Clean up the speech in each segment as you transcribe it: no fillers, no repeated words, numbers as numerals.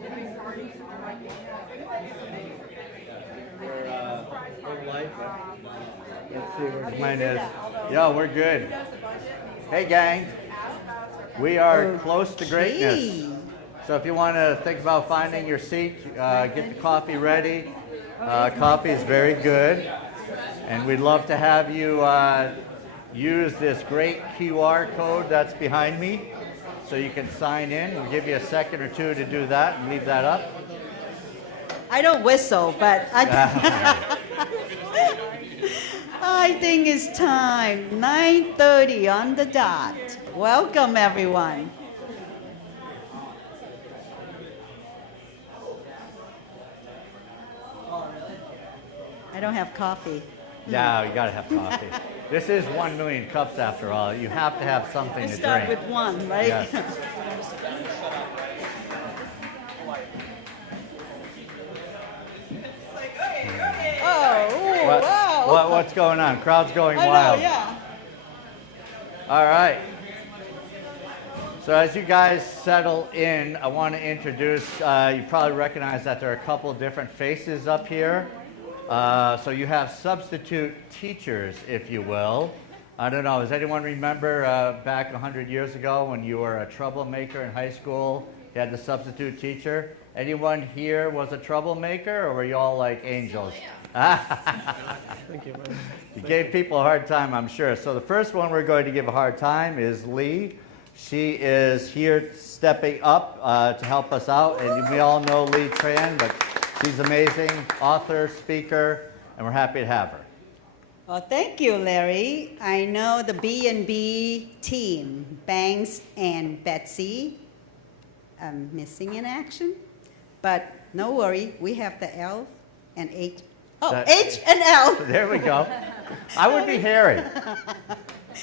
We're live. Let's see where mine is. Yo, we're good. Hey, gang. We are close to greatness. So if you want to think about finding your seat, get the coffee ready. Coffee is very good. And we'd love to have you use this great QR code that's behind me so you can sign in. We'll give you a second or two to do that and leave that up. I don't whistle, but I think it's time. 9:30 on the dot. Welcome, everyone. I don't have coffee. No, you gotta have coffee. This is 1 million cups after all. You have to have something to Start drink. with one, right? Yes. What's going on? Crowd's going wild. I know, yeah. All right. So as you guys settle in, I want to introduce, you probably recognize that there are a couple different faces up here. So you have substitute teachers, if you will. I don't know, does anyone remember back 100 years ago when you were a troublemaker in high school, you had the substitute teacher? Anyone here was a troublemaker, or were you all like angels? Thank you, man. You gave people a hard time, I'm sure. So the first one we're going to give a hard time is Lee. She is here stepping up to help us out, and we all know Lee Tran, but she's amazing, author, speaker, and we're happy to have her. Well, thank you, Larry. I know the B&B team, Banks and Betsy, missing in action, but no worry, we have the L and H. Oh, H and L. There we go. I would be Harry.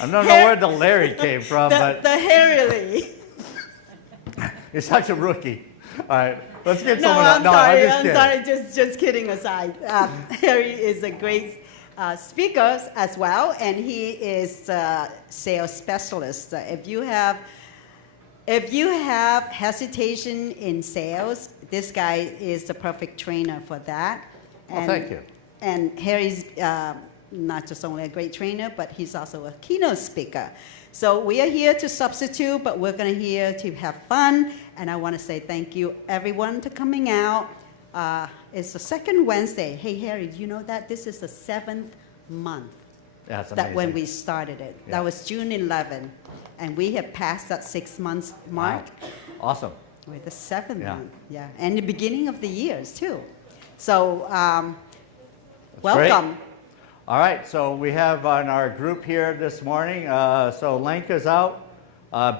I don't know where the Larry came from, but the Harry. you're such a rookie. All right, let's get No, someone I'm else. sorry. I'm I'm sorry. Just kidding aside. Harry is a great speaker as well, and he is a sales specialist. If you have hesitation in sales, this guy is the perfect trainer for that. Well, thank you. And Harry's not just only a great trainer, but he's also a keynote speaker. So we are here to substitute, but we're going to here to have fun. And I want to say thank you, everyone, for coming out. It's the second Wednesday. Hey, Harry, do you know that this is the 7th month? That's that amazing. when we started it. Yeah. That was June 11, and we have passed that 6 months mark. Wow. Awesome. We're the 7th Yeah. month, yeah, and the beginning of the years too. So Great. welcome. All right, so we have on our group here this morning, so Lenka's out,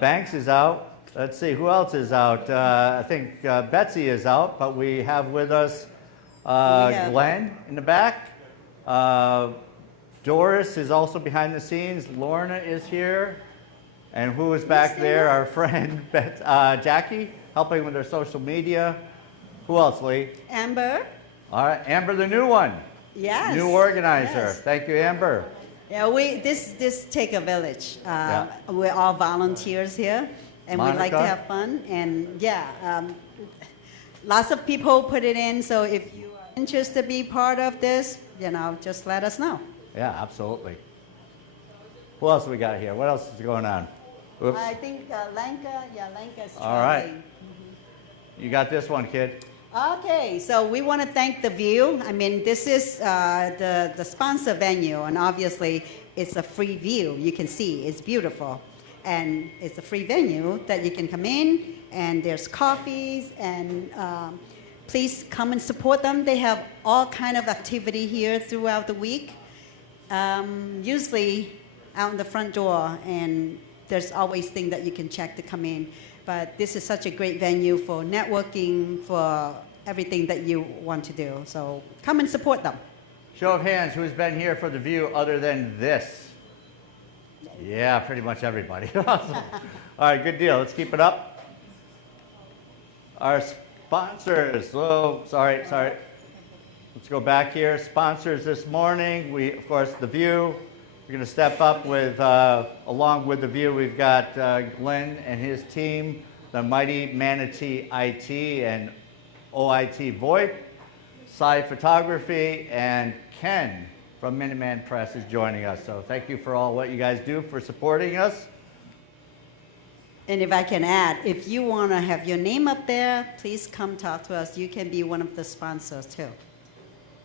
Banks is out, let's see, who else is out? I think Betsy is out, but we have with us Glenn in the back. Doris is also behind the scenes. Lorna is here. And who is back there? Our friend Jackie, helping with her social media. Who else, Lee? Amber. All right, Amber, the new one. Yes. New organizer. Yes. Thank you, Amber. Yeah, this take a village. Yeah. We're all volunteers here, and we like to Monica? have fun. And yeah, lots of people put it in. So if you are interested to be part of this, just let us know. Yeah, absolutely. Who else we got here? What else is going on? Oops. I think Lenka's All right. traveling. You got this one, kid. Okay, so we want to thank The View. I mean, this is the sponsor venue, and obviously it's a free view. You can see it's beautiful, and it's a free venue that you can come in, and there's coffees, and please come and support them. They have all kind of activity here throughout the week, usually out in the front door, and there's always things that you can check to come in. But this is such a great venue for networking, for everything that you want to do. So come and support them. Show of hands, who's been here for the view other than this? Yeah, pretty much everybody. Awesome. All right, good deal. Let's keep it up. Our sponsors. Oh, sorry. Let's go back here. Sponsors this morning. We, of course, the view. We're going to step up with, along with the view, we've got Glenn and his team, the Mighty Manatee IT, and OIT VoIP, Sci Photography, and Ken from Minuteman Press is joining us. So thank you for all what you guys do for supporting us. And if I can add, if you want to have your name up there, please come talk to us. You can be one of the sponsors too.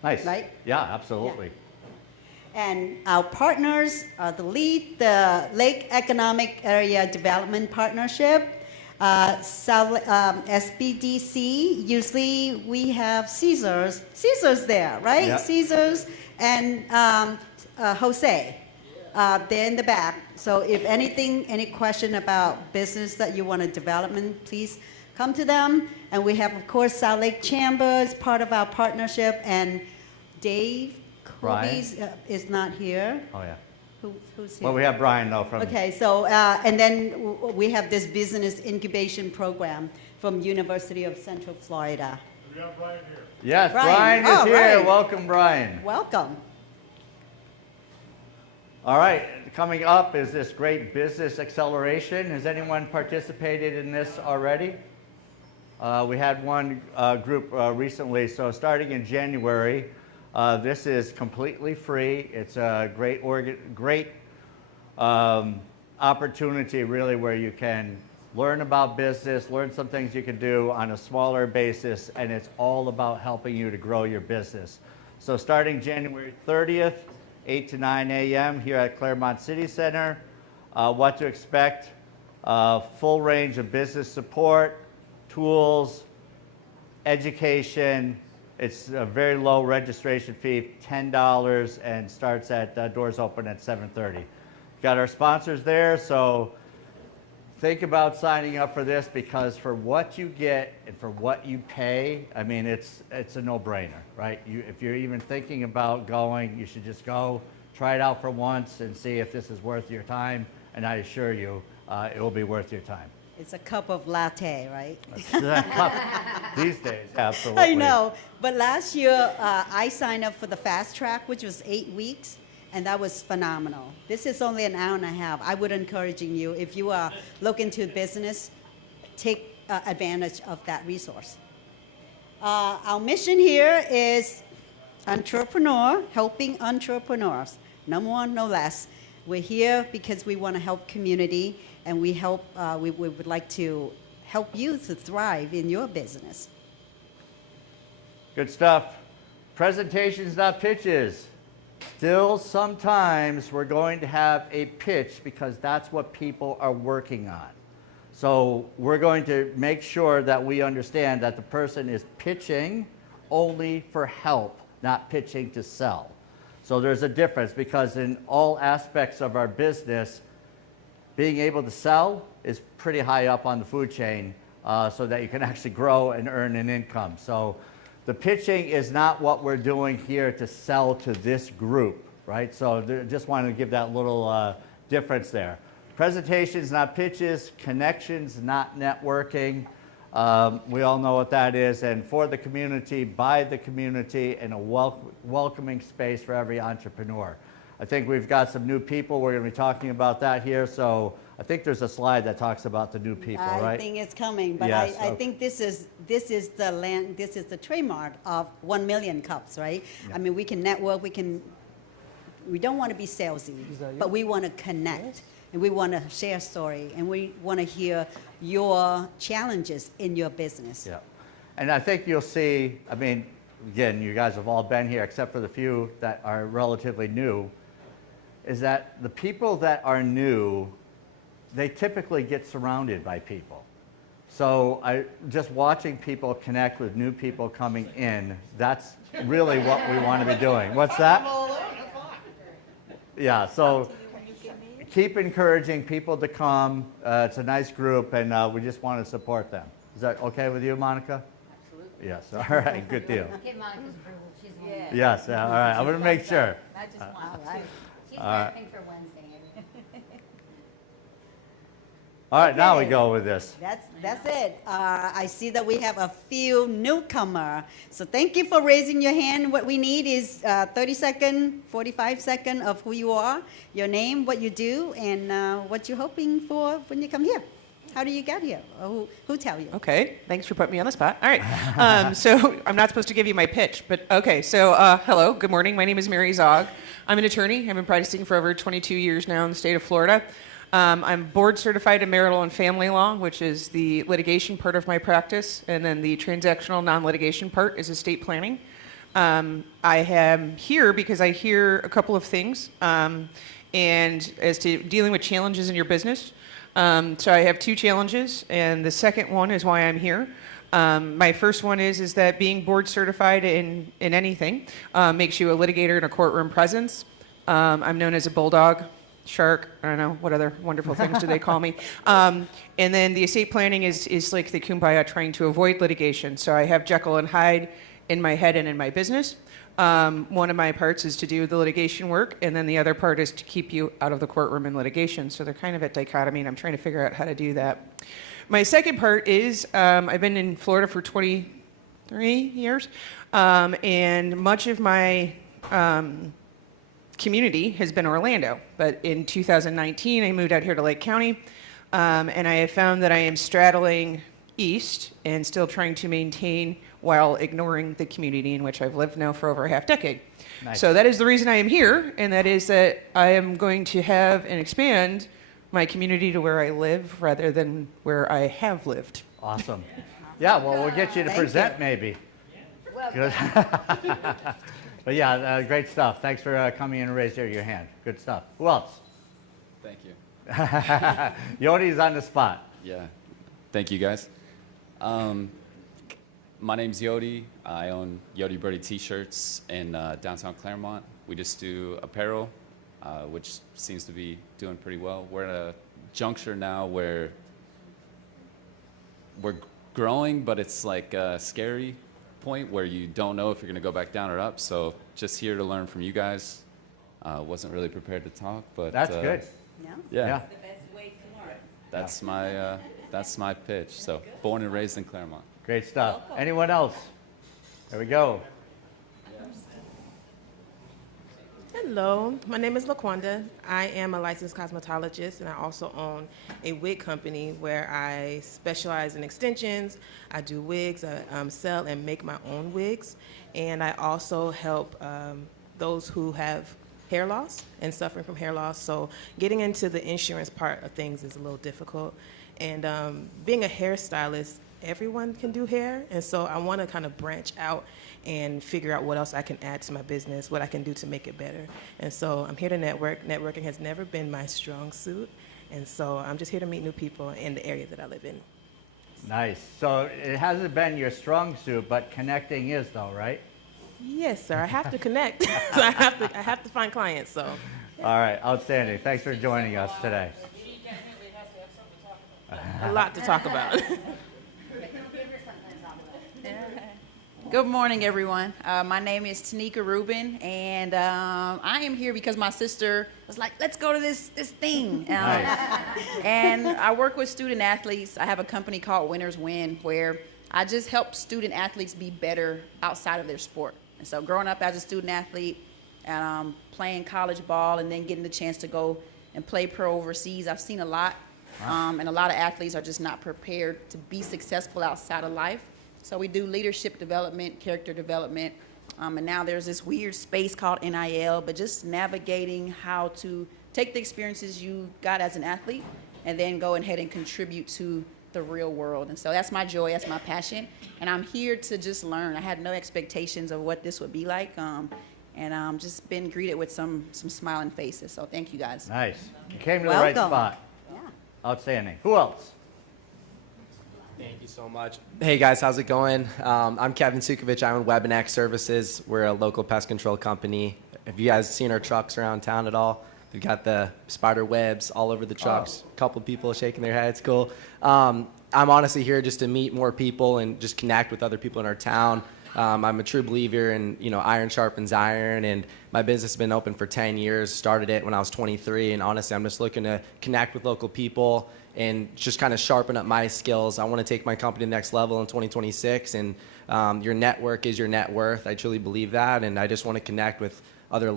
Nice. Right? Yeah, absolutely. Yeah. And our partners are the Lake Economic Area Development Partnership, SBDC. Usually we have Caesars there, right? Yeah. Caesars and Jose. They're in the back. So if any question about business that you want to development, please come to them. And we have, of course, Salt Lake Chambers, part of our partnership, and Dave Corby's is not here. Oh, yeah. Who's here? Well, we have Brian, though, from... Okay, so, and then we have this business incubation program from University of Central Florida. We have Brian here. Yes, Brian. Brian is Oh, here. right. Welcome, Brian. Welcome. All right, coming up is this great business acceleration. Has anyone participated in this already? We had one group recently, so starting in January, this is completely free. It's a great opportunity, really, where you can learn about business, learn some things you can do on a smaller basis, and it's all about helping you to grow your business. So starting January 30th, 8 to 9 a.m. here at Clermont City Center. What to expect, full range of business support, tools, education. It's a very low registration fee, $10, and starts at, doors open at 7:30. Got our sponsors there, so think about signing up for this, because for what you get and for what you pay, I mean, it's a no-brainer, right? If you're even thinking about going, you should just go, try it out for once and see if this is worth your time, and I assure you, it will be worth your time. It's a cup of latte, right? These days, absolutely. I know, but last year I signed up for the fast track, which was 8 weeks. And that was phenomenal. This is only an hour and a half. I would encourage you, if you are looking to business, take advantage of that resource. Our mission here is helping entrepreneurs. No more, no less. We're here because we want to help community, and we would like to help you to thrive in your business. Good stuff. Presentations, not pitches. Still, sometimes we're going to have a pitch, because that's what people are working on. So we're going to make sure that we understand that the person is pitching only for help, not pitching to sell. So there's a difference, because in all aspects of our business, being able to sell is pretty high up on the food chain, so that you can actually grow and earn an income. So the pitching is not what we're doing here to sell to this group, right? So just wanted to give that little difference there. Presentations, not pitches. Connections, not networking. We all know what that is. And for the community, by the community, and a welcoming space for every entrepreneur. I think we've got some new people. We're going to be talking about that here. So I think there's a slide that talks about the new people, right? I think it's coming, but Yes, I think this is the trademark of 1 million cups, right? Yeah. I mean, we can network, we don't want to be salesy, but we want to connect, and we want to share story, and we want to hear your challenges in your business. Yeah, and I think you'll see, I mean, again, you guys have all been here, except for the few that are relatively new, is that the people that are new, they typically get surrounded by people. So just watching people connect with new people coming in, that's really what we want to be doing. What's that? Yeah, so keep encouraging people to come. It's a nice group, and we just want to support them. Is that okay with you, Monica? Absolutely. Yes, all right, good deal. Get Monica's approval. She's the one. Yes, all right, I'm going to make sure. Not just one. All right. She's prepping for Wednesday. All right, now we Okay. go with this. That's it. I see that we have a few newcomer. So thank you for raising your hand. What we need is 30-second, 45-second of who you are, your name, what you do, and what you're hoping for when you come here. How do you get here? Or who tell you? Okay, thanks for putting me on the spot. All right, so I'm not supposed to give you my pitch, but okay, so hello, good morning. My name is Mary Zog. I'm an attorney. I've been practicing for over 22 years now in the state of Florida. I'm board certified in marital and family law, which is the litigation part of my practice, and then the transactional non-litigation part is estate planning. I am here because I hear a couple of things, and as to dealing with challenges in your business. So I have two challenges, and the second one is why I'm here. My first one is that being board certified in anything makes you a litigator in a courtroom presence. I'm known as a bulldog, shark, I don't know, what other wonderful things do they call me? And then the estate planning is like the kumbaya trying to avoid litigation. So I have Jekyll and Hyde in my head and in my business. One of my parts is to do the litigation work, and then the other part is to keep you out of the courtroom in litigation. So they're kind of at dichotomy, and I'm trying to figure out how to do that. My second part is I've been in Florida for 23 years, and much of my community has been Orlando. But in 2019, I moved out here to Lake County, and I have found that I am straddling east and still trying to maintain while ignoring the community in which I've lived now for over a half decade. Nice. So that is the reason I am here, and that is that I am going to have and expand my community to where I live rather than where I have lived. Awesome. Yeah, well, we'll get you to Thank present you. maybe. Good. But yeah, great stuff. Thanks for coming in and raising your hand. Good stuff. Who else? Thank you. Yodi's on the spot. Yeah. Thank you, guys. My name's Yodi. I own Yodi Birdie T-shirts in downtown Clermont. We just do apparel, which seems to be doing pretty well. We're at a juncture now where we're growing, but it's like a scary point where you don't know if you're going to go back down or up. So just here to learn from you guys. Wasn't really prepared to talk, but That's good. Yeah. Yeah. That's my pitch. So born and raised in Clermont. Great stuff. Anyone else? There we go. Hello, my name is LaQuanda. I am a licensed cosmetologist, and I also own a wig company where I specialize in extensions. I do wigs, I sell and make my own wigs, and I also help those who have hair loss and suffering from hair loss. So getting into the insurance part of things is a little difficult. And being a hairstylist, everyone can do hair, and so I want to kind of branch out and figure out what else I can add to my business, what I can do to make it better. And so I'm here to network. Networking has never been my strong suit, and so I'm just here to meet new people in the area that I live in. Nice. So it hasn't been your strong suit, but connecting is though, right? Yes, sir. I have to connect. So I have to find clients. So. All right. Outstanding. Thanks for joining us today. A lot to talk about. Good morning, everyone. My name is Tanika Rubin, and I am here because my sister was like, let's go to this thing. Nice. And I work with student athletes. I have a company called Winners Win, where I just help student athletes be better outside of their sport. And so growing up as a student athlete, playing college ball, and then getting the chance to go and play pro overseas, I've seen a lot. And a lot of athletes are just not prepared to be successful outside of life. So we do leadership development, character development, and now there's this weird space called NIL, but just navigating how to take the experiences you got as an athlete and then go ahead and contribute to the real world. And so that's my joy, that's my passion, and I'm here to just learn. I had no expectations of what this would be like, and just been greeted with some smiling faces. So thank you guys. Nice. You came to the right Welcome. spot. Yeah. Outstanding. Who else? Thank you so much. Hey guys, how's it going? I'm Kevin Sukovich. I own Webinex Services. We're a local pest control company. Have you guys seen our trucks around town at all? We've got the spider webs all over the trucks. A couple people shaking their heads. Cool. I'm honestly here just to meet more people and just connect with other people in our town. I'm a true believer in, iron sharpens iron, and my business has been open for 10 years. Started it when I was 23, and honestly, I'm just looking to connect with local people and just kind of sharpen up my skills. I want to take my company to the next level in 2026, and your network is your net worth. I truly believe that, and I just want to connect with other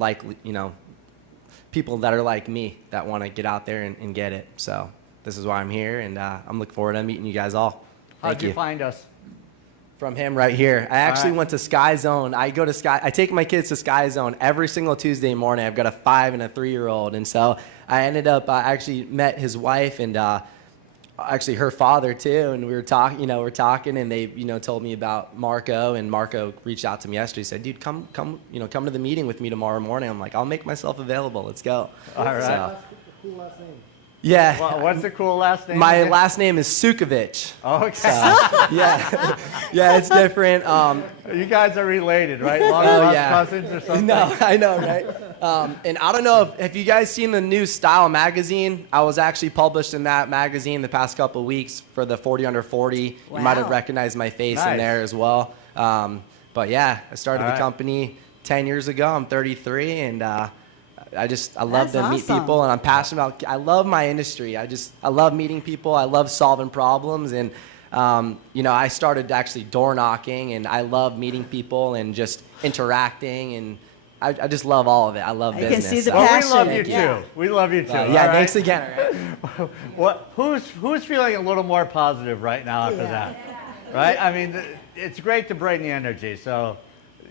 people that are like me that want to get out there and get it. So this is why I'm here, and I'm looking forward to meeting you guys all. How'd you find us? From him right here. I actually right. went to Sky Zone. I take my kids to Sky Zone every single Tuesday morning. I've got a 5 and a 3-year-old, and so I ended up I actually met his wife and actually her father too, and we were talking. And they told me about Marco, and Marco reached out to me yesterday. Said, "Dude, come to the meeting with me tomorrow morning." I'm like, "I'll make myself available. Let's go." All right. So, yeah. Well, what's the cool last name? My again? last name is Sukovic. Okay. So, yeah, yeah, it's different. You guys are related, right? Long-lost cousins or something? No, I know, right? And I don't know if you guys seen the new Style magazine. I was actually published in that magazine the past couple of weeks for the 40 under 40. Wow. You might have recognized my face in there as well. But yeah, I started the company 10 years ago. I'm 33, and I love to meet people, and I'm passionate about. I love my industry. I love meeting people. I love solving problems, and I started actually door knocking, and I love meeting people and just interacting, and I just love all of it. I love I can business. see the so. Well, we passion. love you too. Yeah. We love you too. Yeah, all right? thanks again. All right? Who's feeling a little more positive right now after that? Right? I mean, it's great to bring the energy. So,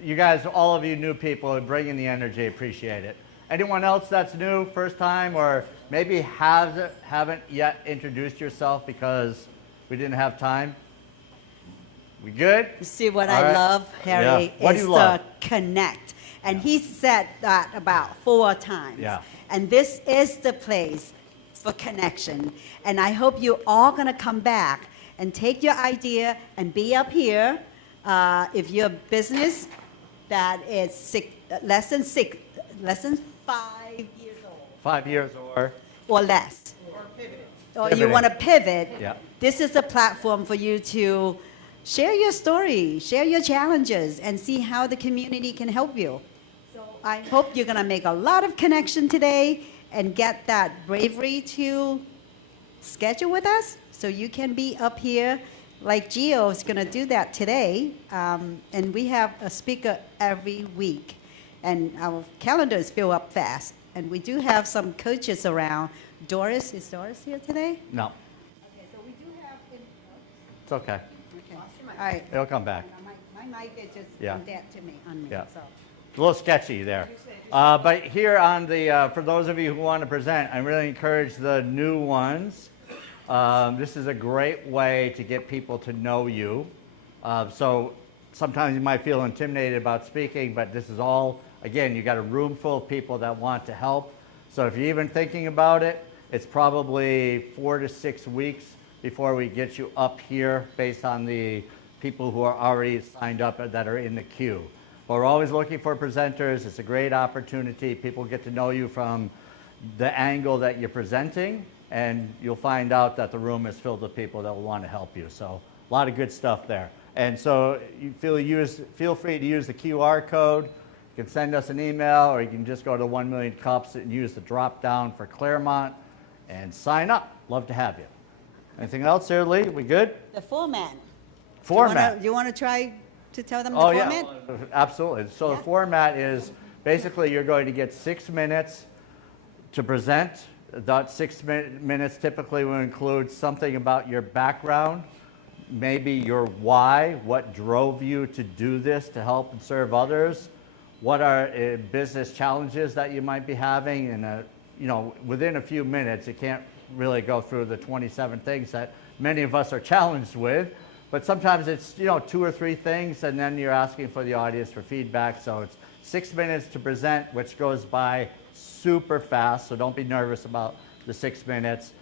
you guys, all of you new people, bringing the energy, appreciate it. Anyone else that's new, first time, or maybe haven't yet introduced yourself because we didn't have time? We good? You see what All I right. love, Harry, Yeah. What do is you love? the connect. And he said that about 4 times. Yeah. And this is the place for connection. And I hope you all going to come back and take your idea and be up here. If you're a business that is less than 5 years old 5 years or less, or you Pivoting. want to pivot, Yeah. this is a platform for you to share your story, share your challenges, and see how the community can help you. So I hope you're going to make a lot of connection today and get that bravery to schedule with us so you can be up here. Like Gio is going to do that today, and we have a speaker every week, and our calendars fill up fast. And we do have some coaches around. Doris, is Doris here today? no? Okay, so we do have. It's okay. Okay. All right. It'll come back. My mic is just Yeah. dead to me on me. Yeah. So. A little sketchy there. But here on the, for those of you who want to present, I really encourage the new ones. This is a great way to get people to know you. So sometimes you might feel intimidated about speaking, but this is all, again, you got a room full of people that want to help. So if you're even thinking about it, it's probably 4 to 6 weeks before we get you up here based on the people who are already signed up that are in the queue. But we're always looking for presenters. It's a great opportunity. People get to know you from the angle that you're presenting, and you'll find out that the room is filled with people that will want to help you. So a lot of good stuff there. And so you feel free to use the QR code. You can send us an email, or you can just go to 1 Million Cups and use the drop down for Clermont and sign up. Love to have you. Anything else there, Lee? We good? The format. Format. You want to try to tell them the Oh, format? yeah, absolutely. So the format is basically you're going to get 6 minutes to present. That 6 minutes typically will include something about your background, maybe your why, what drove you to do this to help and serve others, what are business challenges that you might be having, and within a few minutes, you can't really go through the 27 things that many of us are challenged with. But sometimes it's 2 or 3 things, and then you're asking for the audience for feedback. So it's 6 minutes to present, which goes by super fast. So don't be nervous about the 6 minutes.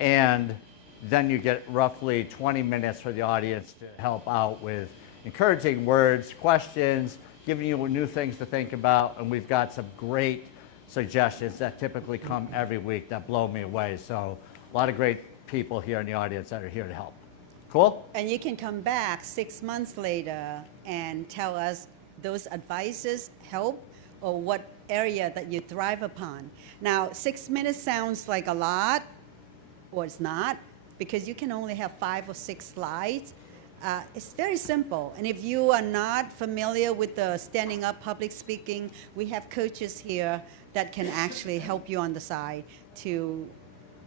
And then you get roughly 20 minutes for the audience to help out with encouraging words, questions, giving you new things to think about. And we've got some great suggestions that typically come every week that blow me away. So a lot of great people here in the audience that are here to help. Cool? And you can come back 6 months later and tell us those advices help or what area that you thrive upon. Now, 6 minutes sounds like a lot, or it's not, because you can only have 5 or 6 slides. It's very simple. And if you are not familiar with the standing up public speaking, we have coaches here that can actually help you on the side to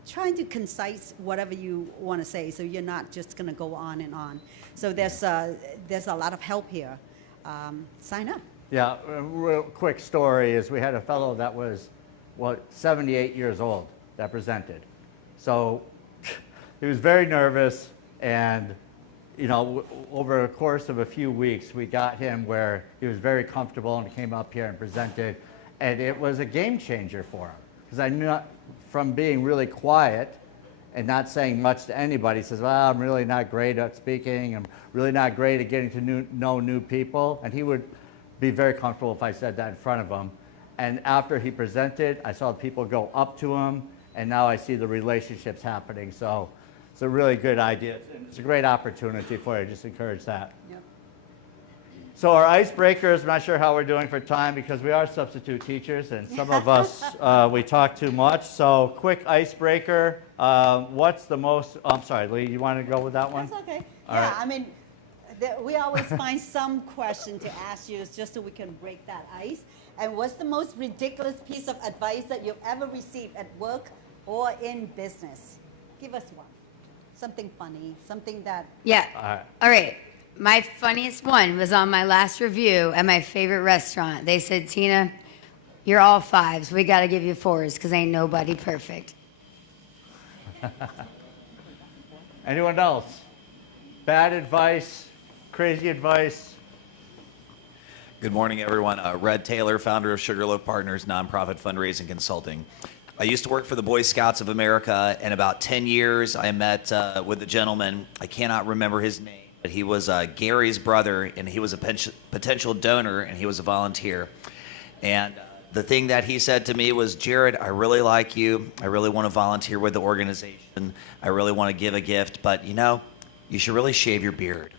trying to concise whatever you want to say, so you're not just going to go on and on. So there's a lot of help here. Sign up. Yeah, a real quick story is we had a fellow that was, 78 years old that presented. So he was very nervous, and over a course of a few weeks, we got him where he was very comfortable and came up here and presented, and it was a game changer for him. Because I knew from being really quiet and not saying much to anybody, he says, well, I'm really not great at speaking, I'm really not great at getting to know new people, and he would be very comfortable if I said that in front of him. And after he presented, I saw people go up to him, and now I see the relationships happening. So it's a really good idea. It's a great opportunity for you. Just encourage that. Yep. So our icebreakers, I'm not sure how we're doing for time because we are substitute teachers, and some of us, we talk too much. So quick icebreaker. What's the most, I'm sorry, Lee, you want to go with that one? That's okay. All Yeah, right. I mean, we always find some question to ask you just so we can break that ice. And what's the most ridiculous piece of advice that you've ever received at work or in business? Give us one. Something funny, something that... Yeah. All right. My funniest one was on my last review at my favorite restaurant. They said, Tina, you're all fives. We got to give you fours because ain't nobody perfect. Anyone else? Bad advice, crazy advice? Good morning, everyone. Red Taylor, founder of Sugarloaf Partners, nonprofit fundraising consulting. I used to work for the Boy Scouts of America. In about 10 years, I met with a gentleman. I cannot remember his name, but he was Gary's brother, and he was a potential donor, and he was a volunteer. And the thing that he said to me was, Jared, I really like you. I really want to volunteer with the organization. I really want to give a gift, but you should really shave your beard.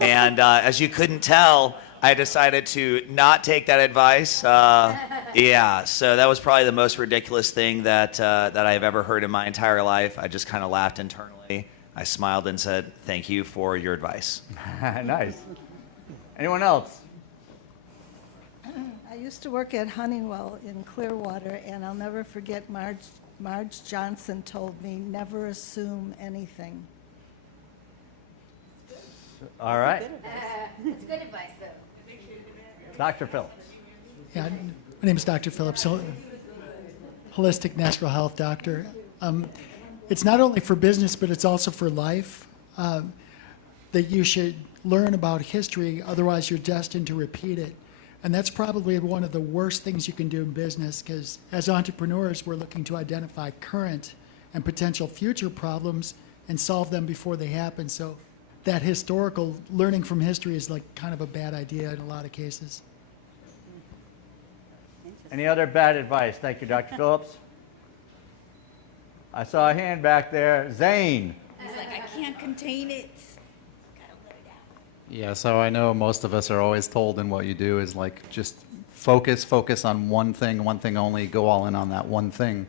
And as you couldn't tell, I decided to not take that advice. Yeah, so that was probably the most ridiculous thing that I've ever heard in my entire life. I just kind of laughed internally. I smiled and said, thank you for your advice. Nice. Anyone else? I used to work at Honeywell in Clearwater, and I'll never forget Marge Johnson told me, never assume anything. All right. It's good advice, though. Dr. Phillips. Yeah, my name is Dr. Phillips, holistic natural health doctor. It's not only for business, but it's also for life, that you should learn about history, otherwise you're destined to repeat it. And that's probably one of the worst things you can do in business, because as entrepreneurs, we're looking to identify current and potential future problems and solve them before they happen. So that historical learning from history is like kind of a bad idea in a lot of cases. Any other bad advice? Thank you, Dr. Phillips. I saw a hand back there. Zane. He's like, I can't contain it. Gotta let it out. Yeah, so I know most of us are always told in what you do is like just focus on one thing only, go all in on that one thing.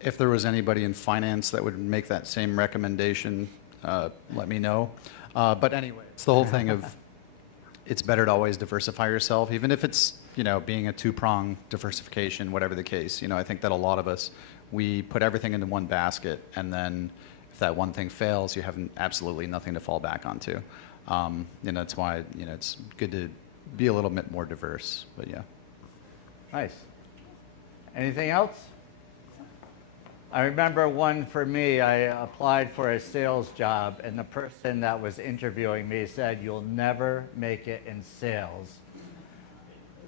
If there was anybody in finance that would make that same recommendation, let me know. But anyway, it's the whole thing of it's better to always diversify yourself, even if it's, being a two-prong diversification, whatever the case. I think that a lot of us, we put everything into one basket, and then if that one thing fails, you have absolutely nothing to fall back onto. That's why, it's good to be a little bit more diverse, but yeah. Nice. Anything else? I remember one for me, I applied for a sales job, and the person that was interviewing me said, you'll never make it in sales.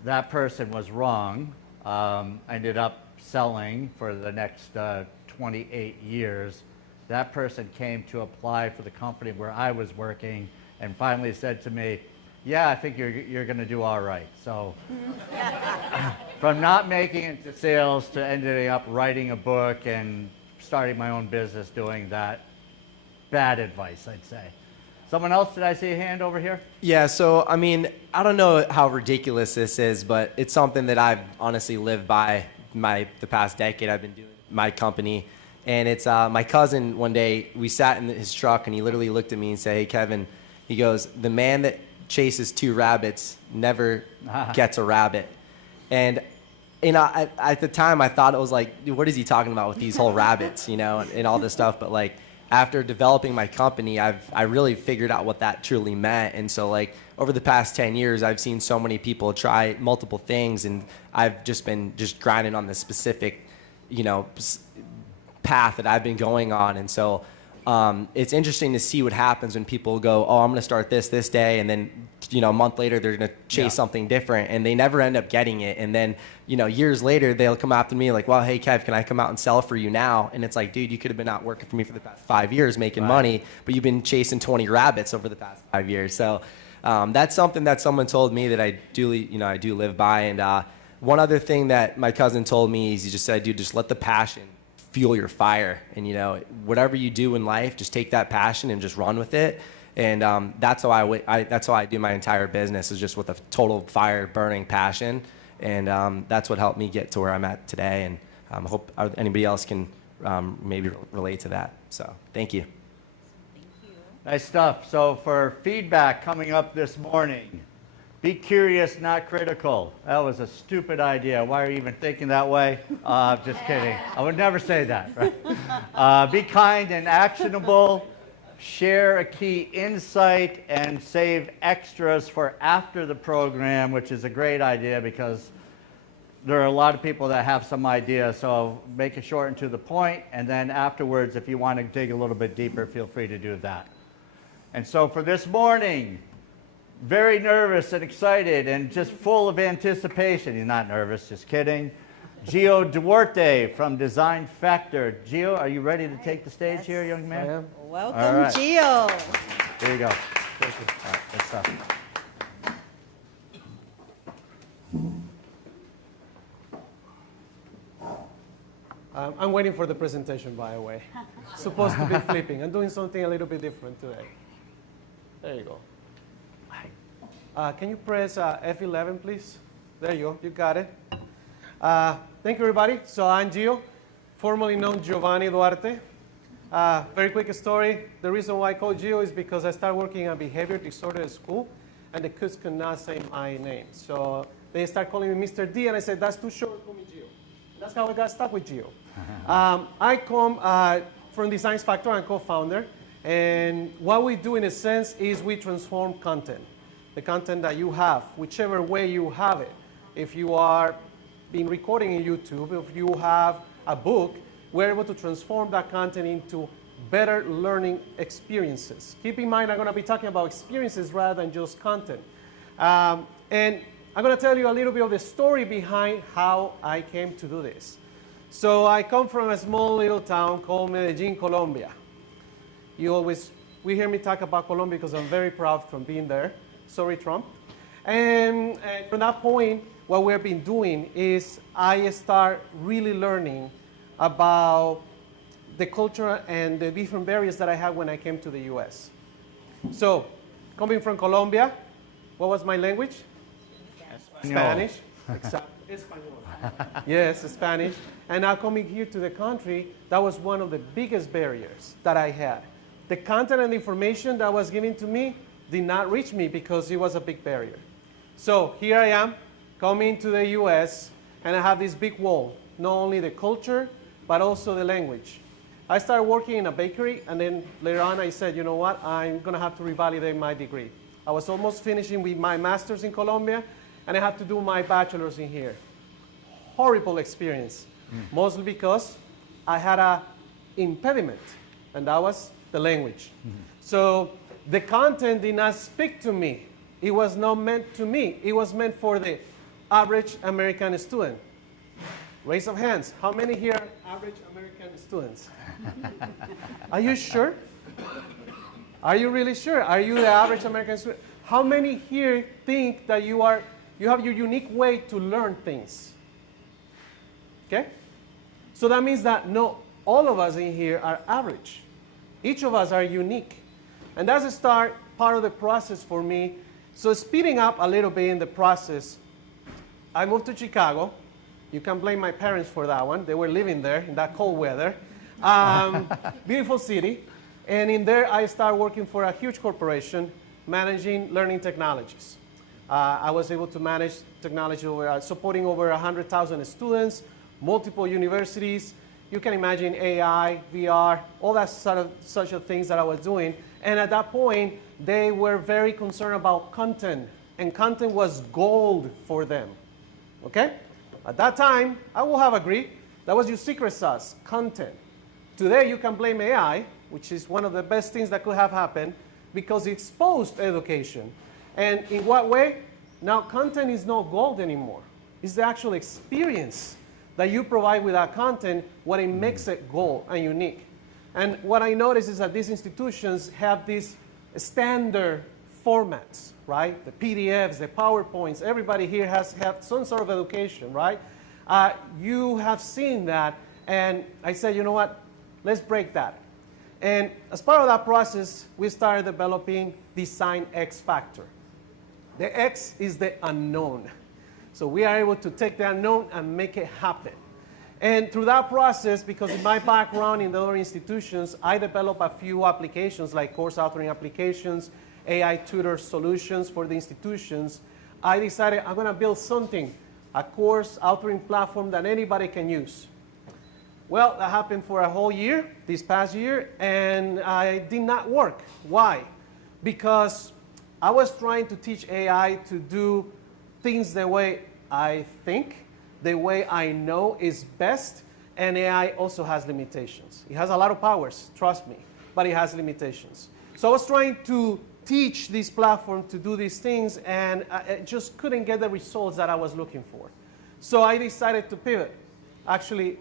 That person was wrong. I ended up selling for the next 28 years. That person came to apply for the company where I was working and finally said to me, yeah, I think you're going to do all right. So from not making it to sales to ending up writing a book and starting my own business doing that, bad advice, I'd say. Someone else, did I see a hand over here? Yeah, so, I don't know how ridiculous this is, but it's something that I've honestly lived by the past decade. I've been doing my company. And it's my cousin, one day, we sat in his truck, and he literally looked at me and said, hey, Kevin, he goes, the man that chases two rabbits never gets a rabbit. And at the time, I thought it was like, what is he talking about with these whole rabbits, and all this stuff. But like, after developing my company, I really figured out what that truly meant. And so like over the past 10 years, I've seen so many people try multiple things, and I've just been grinding on this specific, path that I've been going on. And so it's interesting to see what happens when people go, oh, I'm going to start this day, and then a month later they're going to chase something different, and they never end up getting it. And then years later they'll come after me like, well, hey Kev, can I come out and sell for you now? And it's like, dude, you could have been out working for me for the past 5 years making money, but you've been chasing 20 rabbits over the past 5 years. So that's something that someone told me that I do live by. And one other thing that my cousin told me is, he just said, dude, just let the passion fuel your fire, and whatever you do in life, just take that passion and just run with it. And that's how I do my entire business, is just with a total fire burning passion. And that's what helped me get to where I'm at today. And I hope anybody else can maybe relate to that. So thank you. Nice stuff. So for feedback coming up this morning, be curious, not critical. That was a stupid idea. Why are you even thinking that way? Just kidding. I would never say that. Right? Be kind and actionable. Share a key insight and save extras for after the program, which is a great idea because there are a lot of people that have some idea. So make it short and to the point. And then afterwards, if you want to dig a little bit deeper, feel free to do that. And so for this morning, very nervous and excited and just full of anticipation. He's not nervous, just kidding. Gio Duarte from Design Factor. Gio, are you ready to take the stage here, young man? I am. Welcome, Gio. There you go. Thank you. All right, good stuff. I'm waiting for the presentation, by the way. Supposed to be flipping. I'm doing something a little bit different today. There you go. Can you press F11, please? There you go. You got it. Thank you, everybody. So I'm Gio, formerly known Giovanni Duarte. Very quick story. The reason why I call Gio is because I started working on behavior disorder at school, and the kids could not say my name. So they started calling me Mr. D, and I said, that's too short, call me Gio. That's how I got stuck with Gio. I come from Design Factor. I'm co-founder. And what we do, in a sense, is we transform content. The content that you have, whichever way you have it. If you are being recording in YouTube, if you have a book, we're able to transform that content into better learning experiences. Keep in mind, I'm going to be talking about experiences rather than just content. And I'm going to tell you a little bit of the story behind how I came to do this. So I come from a small little town called Medellin, Colombia. We hear me talk about Colombia because I'm very proud from being there. Sorry, Trump. And from that point, what we've been doing is I start really learning about the culture and the different barriers that I had when I came to the US. So, coming from Colombia, what was my language? Spanish. Exactly. Espanol. Yes, Spanish. And now coming here to the country, that was one of the biggest barriers that I had. The content and information that was given to me did not reach me because it was a big barrier. So here I am, coming to the US, and I have this big wall, not only the culture, but also the language. I started working in a bakery, and then later on I said, you know what, I'm going to have to revalidate my degree. I was almost finishing with my master's in Colombia, and I had to do my bachelor's in here. Horrible experience, mostly because I had an impediment, and that was the language. So the content did not speak to me. It was not meant to me. It was meant for the average American student. Raise of hands. How many here are average American students? Are you sure? Are you really sure? Are you the average American student? How many here think that you have your unique way to learn things? Okay? So that means that not all of us in here are average. Each of us are unique. And that's part of the process for me. So speeding up a little bit in the process, I moved to Chicago. You can blame my parents for that one. They were living there in that cold weather. Beautiful city. And in there, I started working for a huge corporation managing learning technologies. I was able to manage technology supporting over 100,000 students, multiple universities. You can imagine AI, VR, all that such of things that I was doing. And at that point, they were very concerned about content, and content was gold for them. Okay? At that time, I would have agreed that was your secret sauce, content. Today, you can blame AI, which is one of the best things that could have happened, because it exposed education. And in what way? Now, content is not gold anymore. It's the actual experience that you provide with that content, what it makes it gold and unique. And what I notice is that these institutions have these standard formats, right? The PDFs, the PowerPoints, everybody here has some sort of education, right? You have seen that, and I said, you know what? Let's break that. And as part of that process, we started developing Design X Factor. The X is the unknown. So we are able to take the unknown and make it happen. And through that process, because of my background in the other institutions, I developed a few applications like course authoring applications, AI tutor solutions for the institutions. I decided I'm going to build something, a course authoring platform that anybody can use. Well, that happened for a whole year, this past year, and I did not work. Why? Because I was trying to teach AI to do things the way I think, the way I know is best, and AI also has limitations. It has a lot of powers, trust me, but it has limitations. So I was trying to teach this platform to do these things, and I just couldn't get the results that I was looking for. So I decided to pivot. Actually,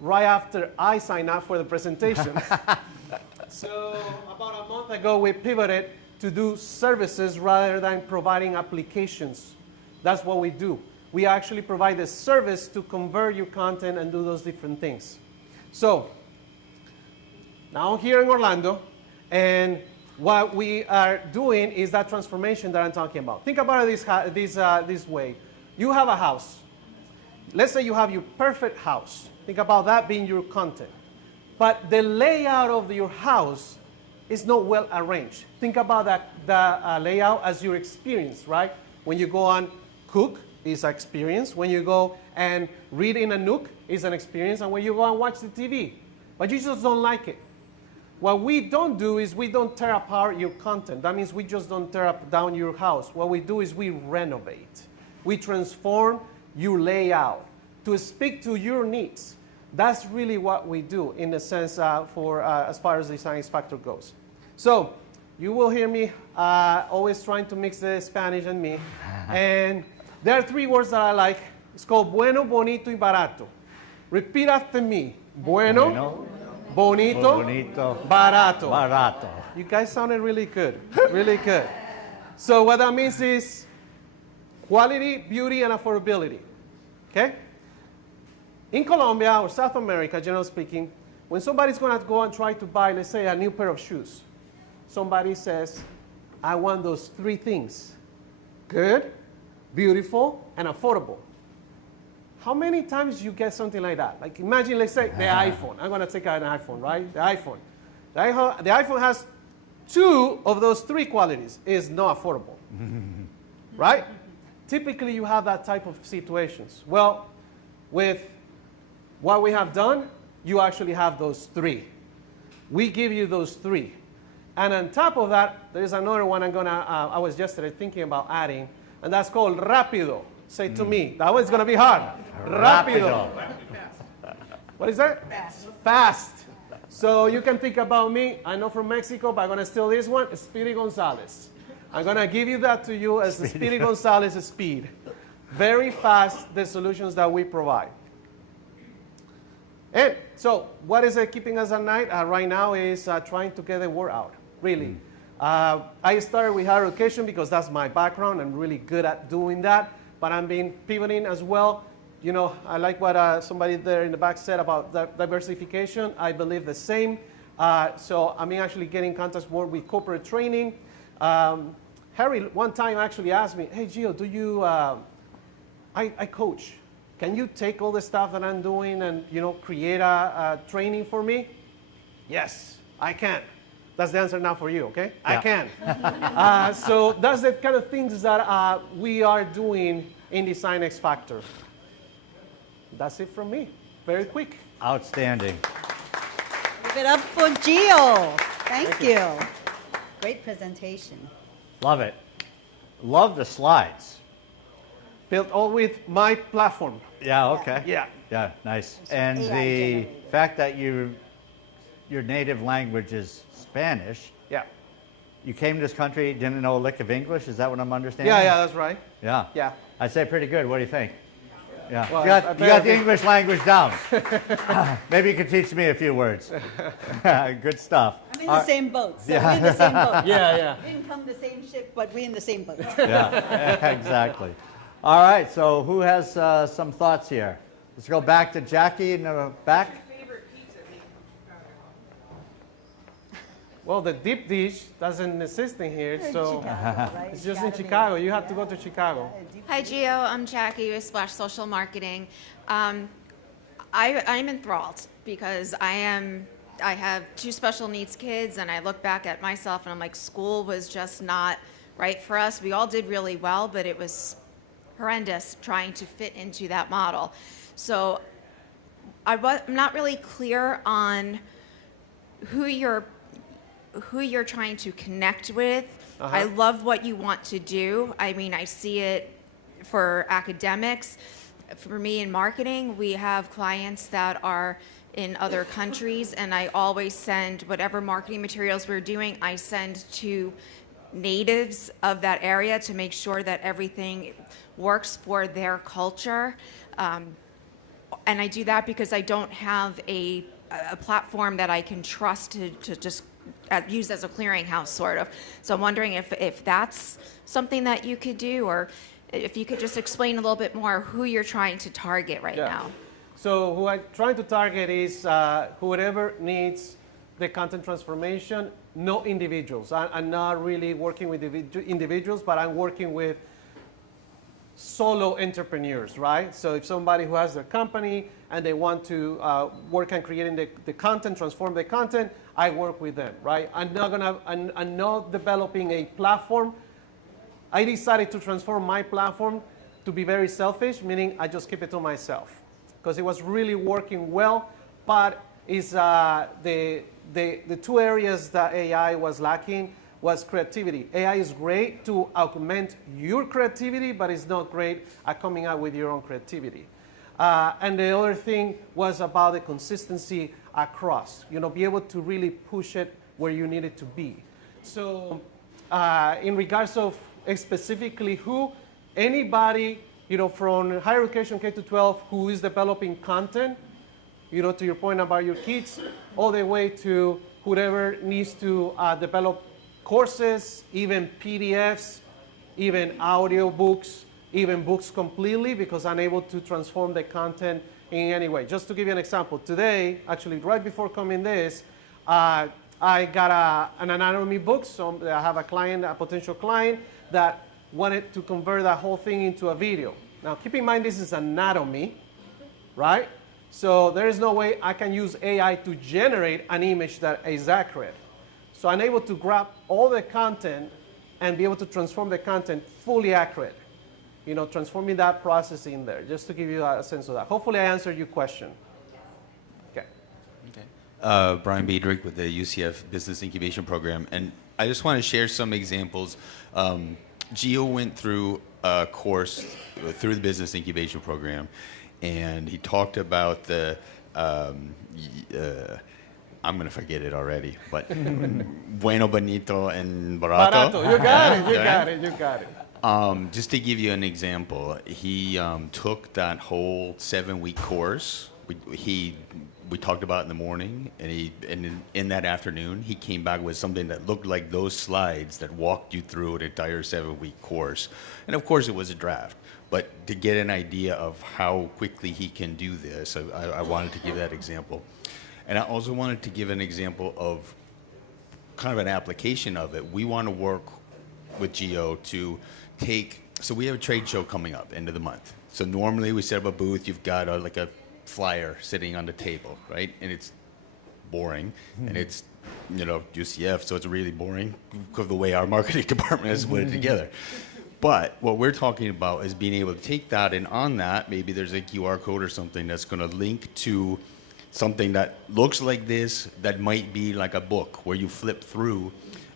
right after I signed up for the presentation. So about a month ago, we pivoted to do services rather than providing applications. That's what we do. We actually provide a service to convert your content and do those different things. So now I'm here in Orlando, and what we are doing is that transformation that I'm talking about. Think about it this way. You have a house. Let's say you have your perfect house. Think about that being your content. But the layout of your house is not well arranged. Think about the layout as your experience, right? When you go on cook, is an experience. When you go and read in a nook, is an experience. And when you go and watch the TV, but you just don't like it. What we don't do is we don't tear apart your content. That means we just don't tear down your house. What we do is we renovate. We transform your layout to speak to your needs. That's really what we do in the sense as far as Design X Factor goes. So you will hear me always trying to mix the Spanish and me. And there are three words that I like. It's called bueno, bonito, y barato. Repeat after me. Bueno, bonito, barato. Barato. You guys sounded really good, really good. So what that means is quality, beauty, and affordability. Okay? In Colombia or South America, generally speaking, when somebody's going to go and try to buy, let's say, a new pair of shoes, somebody says, I want those three things: good, beautiful, and affordable. How many times you get something like that? Like imagine, let's say, the iPhone. I'm going to take an iPhone, right? The iPhone. The iPhone has two of those three qualities. It's not affordable, right? Typically, you have that type of situations. Well, with what we have done, you actually have those three. We give you those three. And on top of that, there's another one I was yesterday thinking about adding, and that's called rápido. Say to me, that one's going to be hard. Rápido. What is that? Fast. Fast. So you can think about me. I'm not from Mexico, but I'm going to steal this one. Speedy Gonzalez. I'm going to give you that to you as the Speedy Gonzalez speed. Very fast, the solutions that we provide. And so what is keeping us at night right now is trying to get the word out, really. I started with higher education because that's my background. I'm really good at doing that, but I'm been pivoting as well. You know, I like what somebody there in the back said about diversification. I believe the same. So I'm actually getting contact more with corporate training. Harry one time actually asked me, hey, Gio, do you, I coach. Can you take all the stuff that I'm doing and, you know, create a training for me? Yes, I can. That's the answer now for you, okay? I Yeah. can. So that's the kind of things that we are doing in Design X Factor. That's it from me. Very quick. Outstanding. Give it up for Gio. Thank you. Great presentation. Love it. Love the slides. Built all with my platform. Yeah, okay. Yeah. Yeah, nice. And AI the generated. fact that your native language is Spanish, Yeah. you came to this country, didn't know a lick of English, is that what I'm understanding? Yeah, that's right. Yeah. Yeah. I'd say pretty good. What do you think? Yeah. Well, you I got bet the I- English language down. Maybe you could teach me a few words. Good stuff. I'm in the same boat. So Yeah. we're in the same boat. Yeah. We didn't come the same ship, but we're in the same boat. Yeah, exactly. All right, so who has some thoughts here? Let's go back to Jackie in the back. Well, the deep dish doesn't exist in here, so Chicago, right? it's just in gotta be. Chicago. You have to go to Chicago. Hi, Gio. I'm Jackie with Splash Social Marketing. I'm enthralled because I have 2 special needs kids, and I look back at myself and I'm like, school was just not right for us. We all did really well, but it was horrendous trying to fit into that model. So I'm not really clear on who you're trying to connect with. I love what you want to do. I mean, I see it for academics. For me in marketing, we have clients that are in other countries, and I always send whatever marketing materials we're doing, I send to natives of that area to make sure that everything works for their culture. And I do that because I don't have a platform that I can trust to just use as a clearinghouse, sort of. So I'm wondering if that's something that you could do, or if you could just explain a little bit more who you're trying to target right now. So who I'm trying to target is whoever needs the content transformation, no individuals. I'm not really working with individuals, but I'm working with solo entrepreneurs, right? So if somebody who has their company and they want to work on creating the content, transform the content, I work with them, right? I'm not developing a platform. I decided to transform my platform to be very selfish, meaning I just keep it to myself because it was really working well, but it's the 2 areas that AI was lacking was creativity. AI is great to augment your creativity, but it's not great at coming out with your own creativity. And the other thing was about the consistency across, be able to really push it where you need it to be. So in regards of specifically anybody, from higher education K-12 who is developing content, to your point about your kids, all the way to whoever needs to develop courses, even PDFs, even audio books, even books completely, because I'm able to transform the content in any way. Just to give you an example, today, actually right before coming this, I got an anatomy book. So I have a potential client that wanted to convert that whole thing into a video. Now keep in mind this is anatomy, right? So there is no way I can use AI to generate an image that is accurate. So I'm able to grab all the content and be able to transform the content fully accurate. Transforming that process in there, just to give you a sense of that. Hopefully I answered your question. Okay. Brian Biedrich with the UCF Business Incubation Program. And I just want to share some examples. Gio went through a course through the Business Incubation Program, and he talked about the, I'm going to forget it already, but bueno, bonito, and barato. Barato. You got it. You got it. Just to give you an example, he took that whole 7-week course. We talked about it in the morning, and in that afternoon, he came back with something that looked like those slides that walked you through an entire 7-week course. And of course, it was a draft. But to get an idea of how quickly he can do this, I wanted to give that example. And I also wanted to give an example of kind of an application of it. We want to work with Gio to so we have a trade show coming up end of the month. So normally we set up a booth, you've got like a flyer sitting on the table, right? And it's boring, and it's UCF, so it's really boring because of the way our marketing department has put it together. But what we're talking about is being able to take that, and on that, maybe there's a QR code or something that's going to link to something that looks like this, that might be like a book where you flip through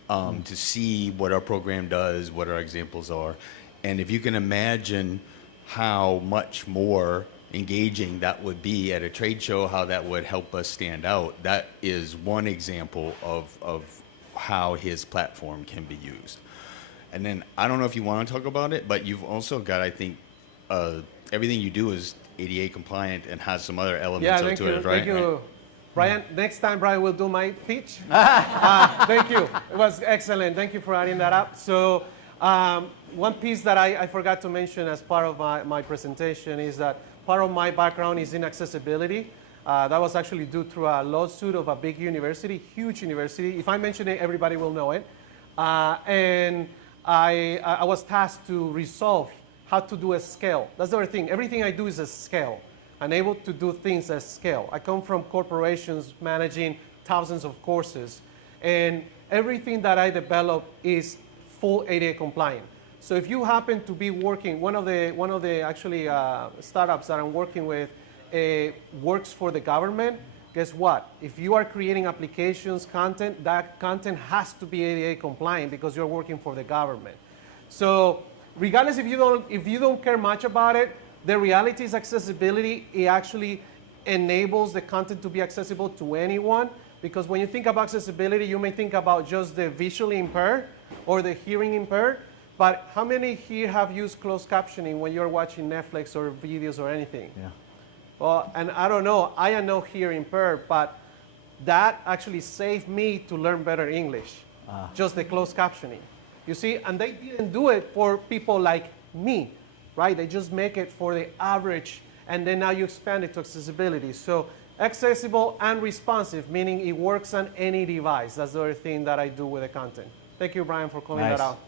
to see what our program does, what our examples are. And if you can imagine how much more engaging that would be at a trade show, how that would help us stand out, that is one example of how his platform can be used. And then I don't know if you want to talk about it, but you've also got, I think, everything you do is ADA compliant and has some other elements to it, right? Thank you, Brian. Next time, Brian will do my pitch. Thank you. It was excellent. Thank you for adding that up. So one piece that I forgot to mention as part of my presentation is that part of my background is in accessibility. That was actually due through a lawsuit of a big university, huge university. If I mention it, everybody will know it. And I was tasked to resolve how to do a scale. That's the other thing. Everything I do is a scale. I'm able to do things at scale. I come from corporations managing thousands of courses, and everything that I develop is full ADA compliant. So if you happen to be working, one of the actually startups that I'm working with works for the government, guess what? If you are creating applications, content, that content has to be ADA compliant because you're working for the government. So regardless if you don't care much about it, the reality is accessibility. It actually enables the content to be accessible to anyone, because when you think about accessibility, you may think about just the visually impaired or the hearing impaired, but how many here have used closed captioning when you're watching Netflix or videos or anything? Yeah. Well, and I don't know, I am no hearing impaired, but that actually saved me to learn better English, just the closed captioning. You see, and they didn't do it for people like me, right? They just make it for the average, and then now you expand it to accessibility. So accessible and responsive, meaning it works on any device. That's the other thing that I do with the content. Thank you, Brian, for calling that out.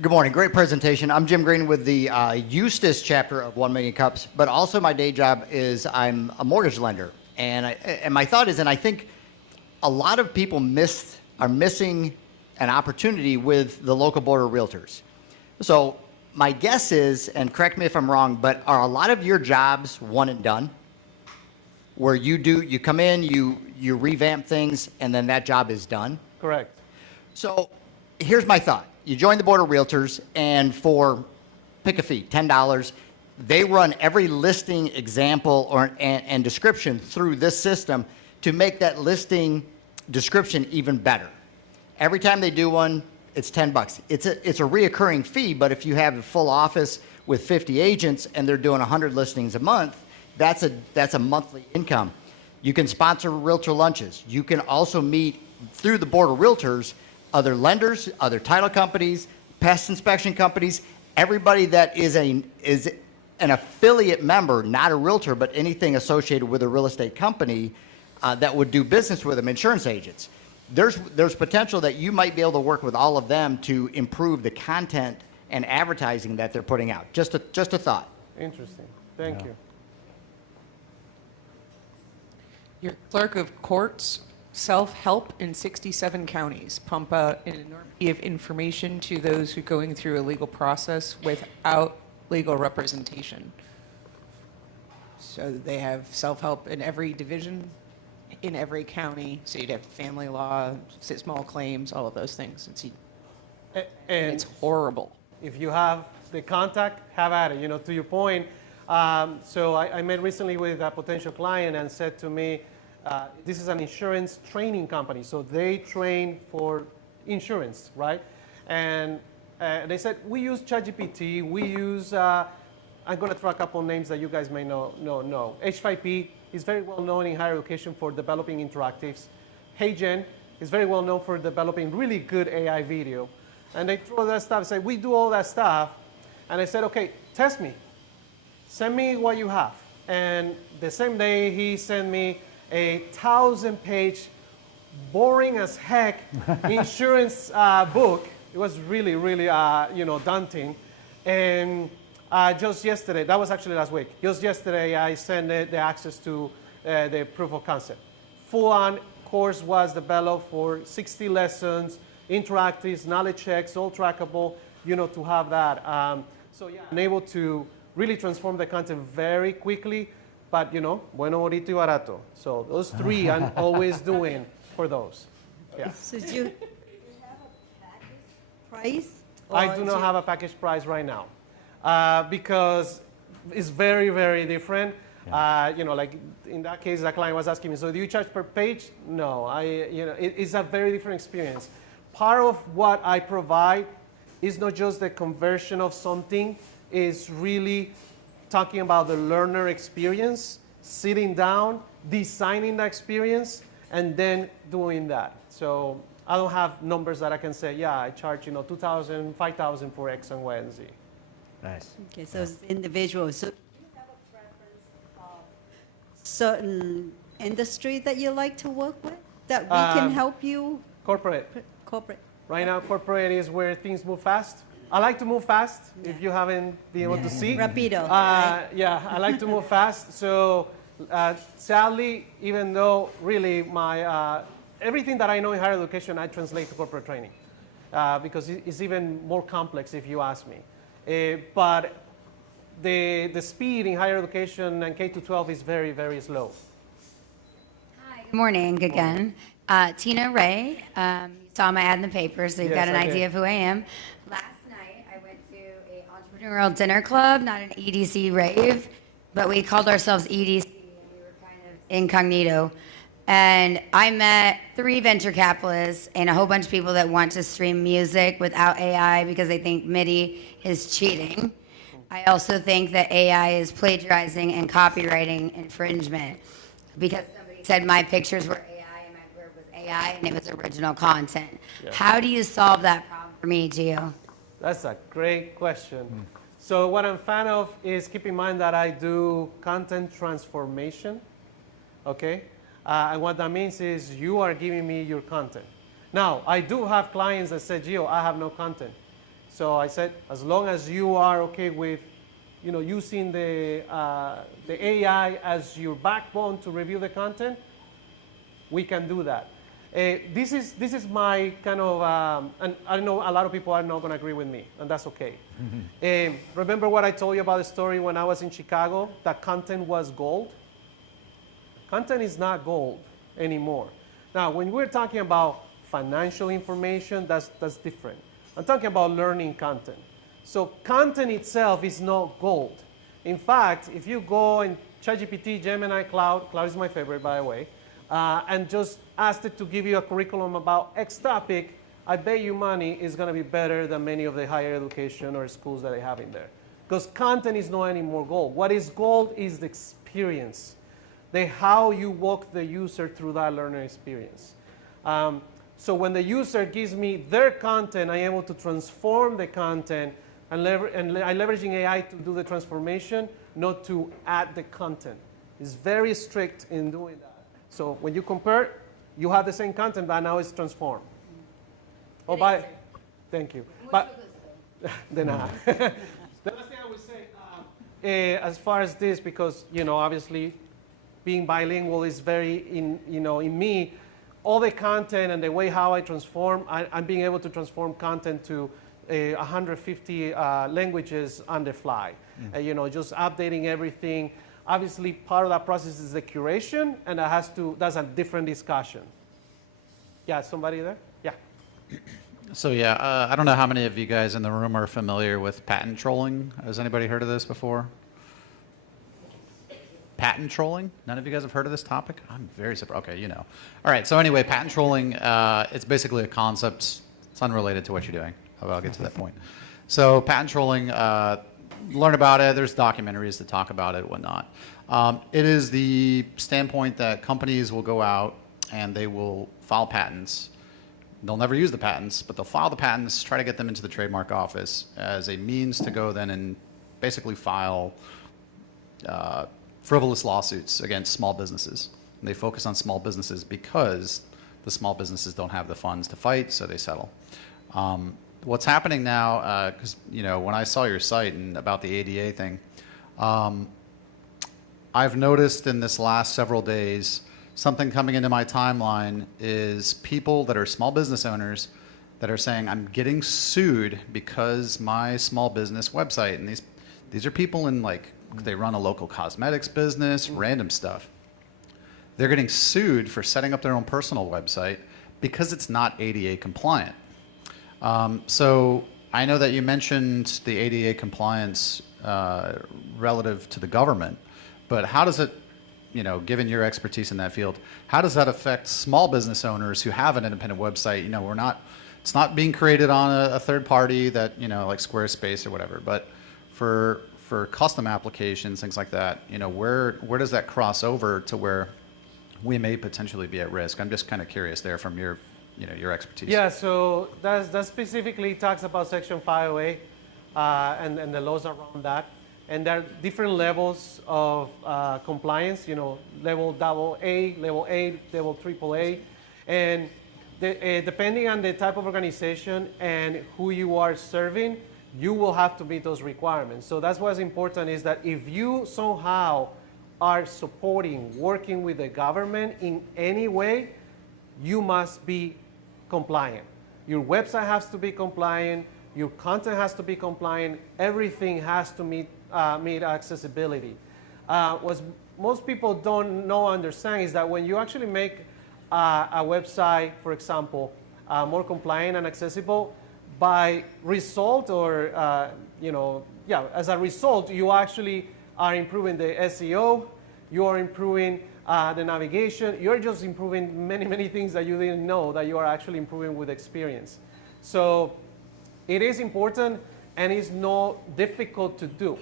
Good morning. Great presentation. I'm Jim Green with the Eustis chapter of 1 Million Cups, but also my day job is I'm a mortgage lender. And my thought is, and I think a lot of people are missing an opportunity with the local board of realtors. So my guess is, and correct me if I'm wrong, but are a lot of your jobs one and done? Where you come in, you revamp things, and then that job is done? Correct. So here's my thought. You join the board of realtors, and for, pick a fee, $10, they run every listing example and description through this system to make that listing description even better. Every time they do one, it's $10. It's a reoccurring fee, but if you have a full office with 50 agents and they're doing 100 listings a month, that's a monthly income. You can sponsor realtor lunches. You can also meet through the board of realtors other lenders, other title companies, pest inspection companies, everybody that is an affiliate member, not a realtor, but anything associated with a real estate company that would do business with them, insurance agents. There's potential that you might be able to work with all of them to improve the content and advertising that they're putting out. Just a thought. Interesting. Thank you. Your clerk of courts, self-help in 67 counties, pump out an enormity of information to those who are going through a legal process without legal representation. So they have self-help in every division, in every county. So you'd have family law, small claims, all of those things. And it's horrible. If you have the contact, have at it. To your point, so I met recently with a potential client and said to me, this is an insurance training company, so they train for insurance, right? And they said, we use ChatGPT, we use, I'm going to throw a couple names that you guys may know. H5P is very well known in higher education for developing interactives. HeyGen is very well known for developing really good AI video. And they throw that stuff, say, we do all that stuff. And I said, okay, test me. Send me what you have. And the same day, he sent me a 1,000-page, boring as heck insurance book. It was really, really, daunting. And just yesterday, that was actually last week. Just yesterday, I sent the access to the proof of concept. Full-on course was developed for 60 lessons, interactives, knowledge checks, all trackable, to have that. So yeah, I'm able to really transform the content very quickly, but bueno, bonito y barato. So those three I'm always doing for those. Yeah. So do you have a package price? I do not have a package price right now because it's very, very different. Like in that case, the client was asking me, so do you charge per page? No, it's a very different experience. Part of what I provide is not just the conversion of something, it's really talking about the learner experience, sitting down, designing the experience, and then doing that. So I don't have numbers that I can say, yeah, I charge, $2,000, $5,000 for X and Y and Z. Nice. Okay, so it's individual. So do you have a preference of certain industry that you like to work with that we can help you? Corporate. Corporate. Right now, corporate is where things move fast. I like to move fast, if you haven't been able to see. Rapido. Yeah, I like to move fast. So sadly, even though really my everything that I know in higher education, I translate to corporate training because it's even more complex if you ask me. But the speed in higher education and K-12 is very, very slow. Good morning again. Tina Ray, you saw my ad in the paper, so you've Yes, got an I idea did. of who I am. Last night, I went to an entrepreneurial dinner club, not an EDC rave, but we called ourselves EDC, and we were kind of incognito. And I met 3 venture capitalists and a whole bunch of people that want to stream music without AI because they think MIDI is cheating. I also think that AI is plagiarizing and copywriting infringement because somebody said my pictures were AI and my word was AI and it was original content. Yeah. How do you solve that problem for me, Gio? That's a great question. So what I'm a fan of is keep in mind that I do content transformation, okay? And what that means is you are giving me your content. Now, I do have clients that said, Gio, I have no content. So I said, as long as you are okay with, using the AI as your backbone to review the content, we can do that. This is my kind of, and I know a lot of people are not going to agree with me, and that's okay. Remember what I told you about the story when I was in Chicago, that content was gold? Content is not gold anymore. Now, when we're talking about financial information, that's different. I'm talking about learning content. So content itself is not gold. In fact, if you go and ChatGPT, Gemini, Cloud is my favorite, by the way, and just ask it to give you a curriculum about X topic, I bet you money is going to be better than many of the higher education or schools that they have in there. Because content is not anymore gold. What is gold is the experience. How you walk the user through that learner experience. So when the user gives me their content, I'm able to transform the content and I'm leveraging AI to do the transformation, not to add the content. It's very strict in doing that. So when you compare, you have the same content, but now it's transformed. Thank you. But de nada. The last thing I would say, as far as this, because obviously, being bilingual is very in me, all the content and the way how I transform, I'm being able to transform content to 150 languages on the fly. Just updating everything. Obviously, part of that process is the curation, and that's a different discussion. Yeah, somebody there? Yeah. So yeah, I don't know how many of you guys in the room are familiar with patent trolling. Has anybody heard of this before? Patent trolling? None of you guys have heard of this topic? I'm very surprised. Okay, All right, so anyway, patent trolling, it's basically a concept. It's unrelated to what you're doing. I'll get to that point. So patent trolling, learn about it. There's documentaries that talk about it, whatnot. It is the standpoint that companies will go out and they will file patents. They'll never use the patents, but they'll file the patents, try to get them into the trademark office as a means to go then and basically file frivolous lawsuits against small businesses. And they focus on small businesses because the small businesses don't have the funds to fight, so they settle. What's happening now, because when I saw your site and about the ADA thing, I've noticed in this last several days something coming into my timeline is people that are small business owners that are saying, I'm getting sued because my small business website, and these are people in like, they run a local cosmetics business, random stuff. They're getting sued for setting up their own personal website because it's not ADA compliant. So I know that you mentioned the ADA compliance relative to the government, but how does it, you know, given your expertise in that field, how does that affect small business owners who have an independent website? You know, it's not being created on a third party that, you know, like Squarespace or whatever, but for custom applications, things like that, you know, where does that cross over to where we may potentially be at risk? I'm just kind of curious there from your, you know, your expertise. Yeah, so that specifically talks about Section 508 and the laws around that. And there are different levels of compliance, you know, level AA, level A, level AAA. And depending on the type of organization and who you are serving, you will have to meet those requirements. So that's what's important, is that if you somehow are supporting, working with the government in any way, you must be compliant. Your website has to be compliant, your content has to be compliant, everything has to meet accessibility. What most people don't know, understand, is that when you actually make a website, for example, more compliant and accessible, by result, or as a result, you actually are improving the SEO, you are improving the navigation, you're just improving many things that you didn't know that you are actually improving with experience. So it is important, and it's not difficult to do.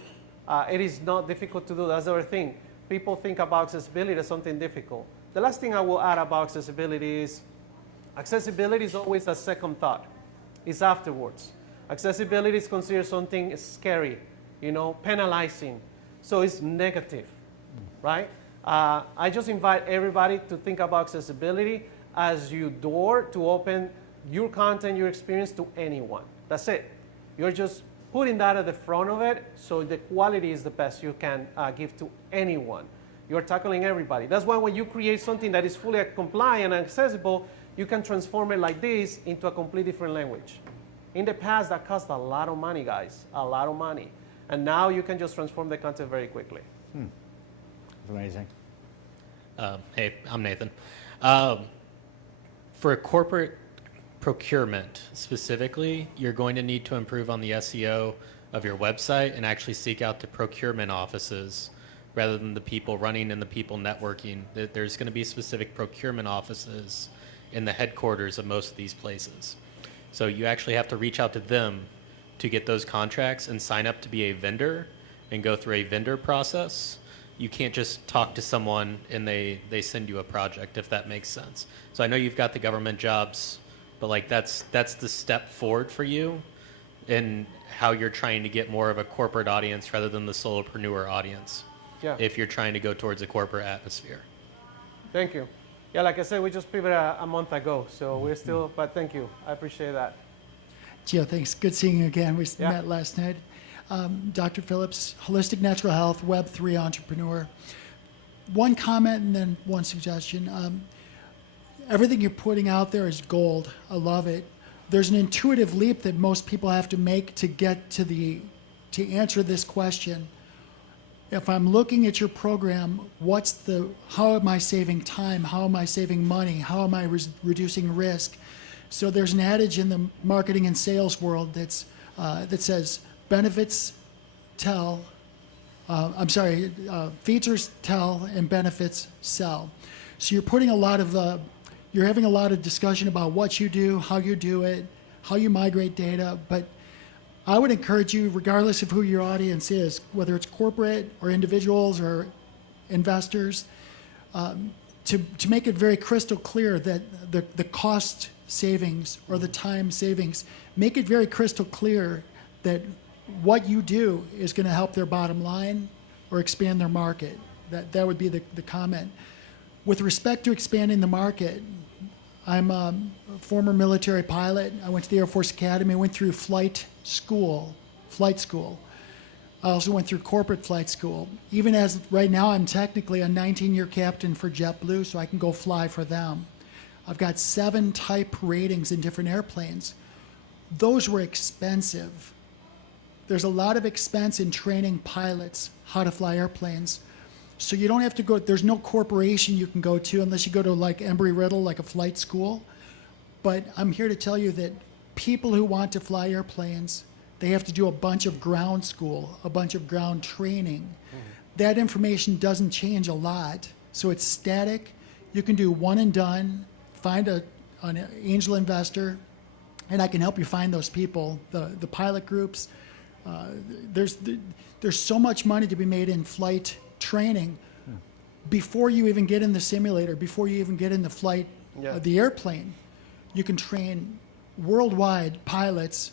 It is not difficult to do. That's the other thing. People think about accessibility as something difficult. The last thing I will add about accessibility is always a second thought. It's afterwards. Accessibility is considered something scary, you know, penalizing. So it's negative, right? I just invite everybody to think about accessibility as your door to open your content, your experience to anyone. That's it. You're just putting that at the front of it, so the quality is the best you can give to anyone. You're tackling everybody. That's why when you create something that is fully compliant and accessible, you can transform it like this into a completely different language. In the past, that cost a lot of money, guys, a lot of money. And now you can just transform the content very quickly. It's amazing. Hey, I'm Nathan. For corporate procurement specifically, you're going to need to improve on the SEO of your website and actually seek out the procurement offices rather than the people running and the people networking. There's going to be specific procurement offices in the headquarters of most of these places. So you actually have to reach out to them to get those contracts and sign up to be a vendor and go through a vendor process. You can't just talk to someone and they send you a project, if that makes sense. So I know you've got the government jobs, but like that's the step forward for you in how you're trying to get more of a corporate audience rather than the solopreneur audience. Yeah. If you're trying to go towards a corporate atmosphere. Thank you. Yeah, like I said, we just pivoted a month ago, so we're still, but thank you. I appreciate that. Gio, thanks. Good seeing you again. We met last night. Dr. Phillips, Holistic Natural Health, Web3 entrepreneur. One comment and then one suggestion. Everything you're putting out there is gold. I love it. There's an intuitive leap that most people have to make to get to answer this question. If I'm looking at your program, how am I saving time? How am I saving money? How am I reducing risk? So there's an adage in the marketing and sales world that says features tell and benefits sell. So you're having a lot of discussion about what you do, how you do it, how you migrate data, but I would encourage you, regardless of who your audience is, whether it's corporate or individuals or investors, to make it very crystal clear that the cost savings or the time savings, make it very crystal clear that what you do is going to help their bottom line or expand their market. That would be the comment. With respect to expanding the market, I'm a former military pilot. I went to the Air Force Academy, went through flight school. I also went through corporate flight school. Even as right now, I'm technically a 19-year captain for JetBlue, so I can go fly for them. I've got 7 type ratings in different airplanes. Those were expensive. There's a lot of expense in training pilots how to fly airplanes. So you don't have to go, there's no corporation you can go to unless you go to like Embry-Riddle, like a flight school. But I'm here to tell you that people who want to fly airplanes, they have to do a bunch of ground school, a bunch of ground training. That information doesn't change a lot, so it's static. You can do one and done, find an angel investor, and I can help you find those people, the pilot groups. There's so much money to be made in flight training before you even get in the simulator, before you even get in the flight of the airplane. You can train worldwide pilots,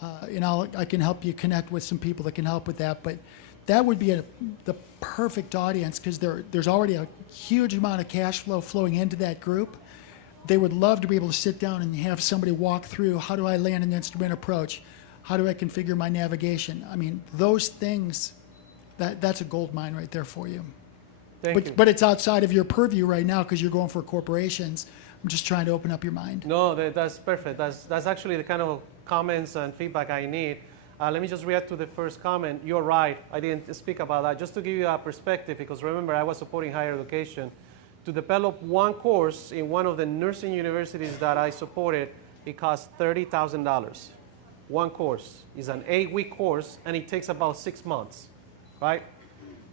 and I can help you connect with some people that can help with that. But that would be the perfect audience because there's already a huge amount of cash flow flowing into that group. They would love to be able to sit down and have somebody walk through, how do I land an instrument approach? How do I configure my navigation? I mean, those things, that's a gold mine right there for you. Thank you. But it's outside of your purview right now because you're going for corporations. I'm just trying to open up your mind. No, that's perfect. That's actually the kind of comments and feedback I need. Let me just react to the first comment. You're right. I didn't speak about that. Just to give you a perspective, because remember, I was supporting higher education. To develop one course in one of the nursing universities that I supported, it cost $30,000. One course is an 8-week course, and it takes about 6 months, right?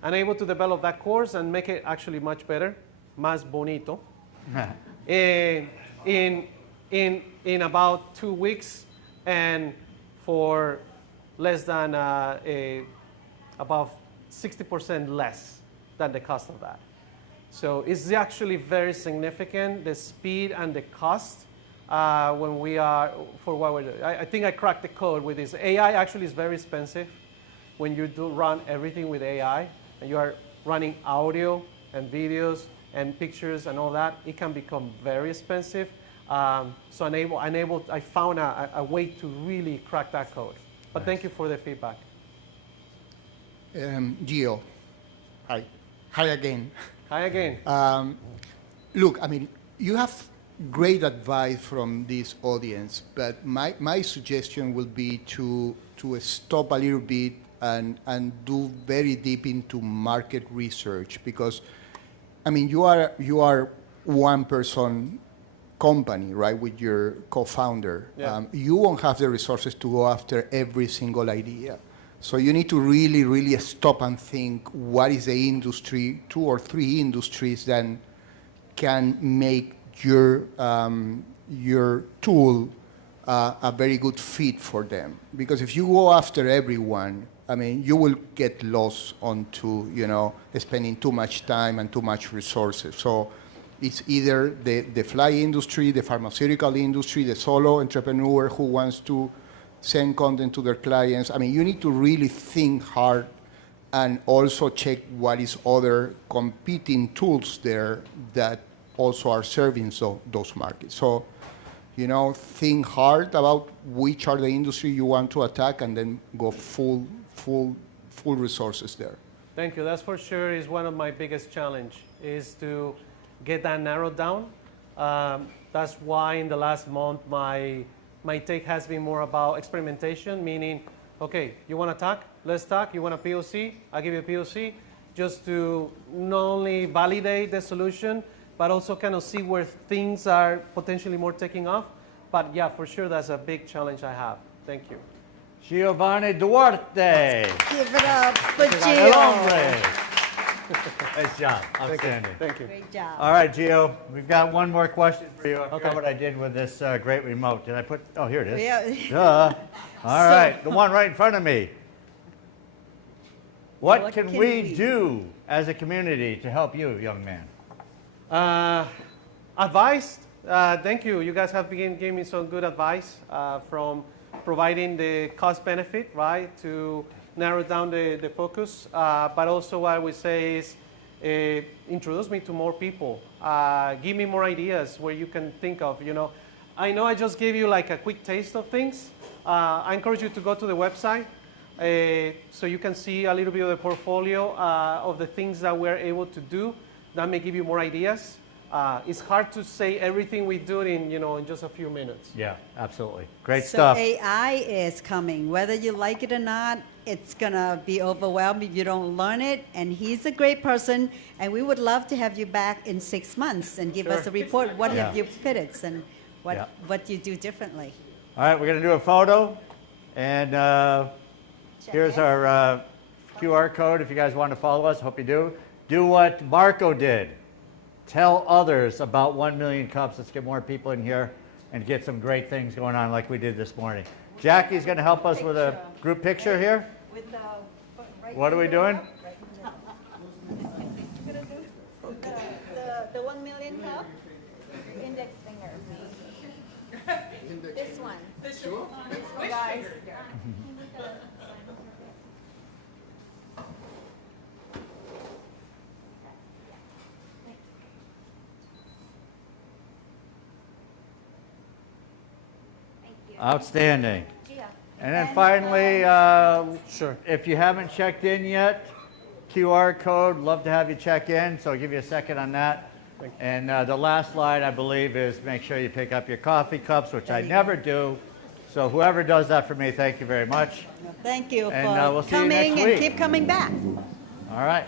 I'm able to develop that course and make it actually much better, más bonito, in about 2 weeks, and for less than about 60% less than the cost of that. So it's actually very significant, the speed and the cost when we are, for what we're doing. I think I cracked the code with this. AI actually is very expensive when you do run everything with AI, and you are running audio and videos and pictures and all that. It can become very expensive. So I found a way to really crack that code. But thank you for the feedback. Gio, hi. Hi again. Hi again. Look, I mean, you have great advice from this audience, but my suggestion will be to stop a little bit and do very deep into market research, because, I mean, you are one person company, right, with your co-founder. Yeah. You won't have the resources to go after every single idea. So you need to really, really stop and think, what is the industry, 2 or 3 industries that can make your tool a very good fit for them. Because if you go after everyone, I mean, you will get lost onto, spending too much time and too much resources. So it's either the fly industry, the pharmaceutical industry, the solo entrepreneur who wants to send content to their clients. I mean, you need to really think hard and also check what is other competing tools there that also are serving those markets. So, think hard about which are the industry you want to attack, and then go full resources there. Thank you. That's for sure is one of my biggest challenge, is to get that narrowed down. That's why in the last month my take has been more about experimentation, meaning, okay, you want to talk? Let's talk. You want a POC? I'll give you a POC, just to not only validate the solution, but also kind of see where things are potentially more taking off. But yeah, for sure, that's a big challenge I have. Thank you. Giovanni Duarte. Give it up for El Gio. hombre. Nice job. Outstanding. Thank you. Great job. All right, Gio, we've got one more question for you. I forgot what I did with this great remote. Did I put, oh, here it is. Yeah. Duh. All right, the one right in front of me. What can we do as a community to help you, young man? Advice, thank you. You guys have given me some good advice from providing the cost benefit, right, to narrow down the focus. But also what I would say is introduce me to more people. Give me more ideas where you can think of, I know I just gave you like a quick taste of things. I encourage you to go to the website. so you can see a little bit of the portfolio of the things that we're able to do. That may give you more ideas. It's hard to say everything we do in just a few minutes. Yeah, absolutely. Great So stuff. AI is coming. Whether you like it or not, it's going to be overwhelming if you don't learn it. And he's a great person. And we would love to have you back in 6 months and give us a report. What have you pivots and what you do differently. All right, we're going to do a photo. And here's our QR code if you guys want to follow us. Hope you do. Do what Marco did. Tell others about 1 million cups. Let's get more people in here and get some great things going on like we did this morning. Jackie's going to help us with a group picture here. What are we doing? The 1 million cup? Index finger. This one. This one, guys. Outstanding. And then finally, if you haven't checked in yet, QR code, love to have you check in, so I'll give you a second on that. And the last slide, I believe, is make sure you pick up your coffee cups, which I never do. So whoever does that for me, thank you very much. Thank you And for we'll see you coming next and week. keep coming back. All right.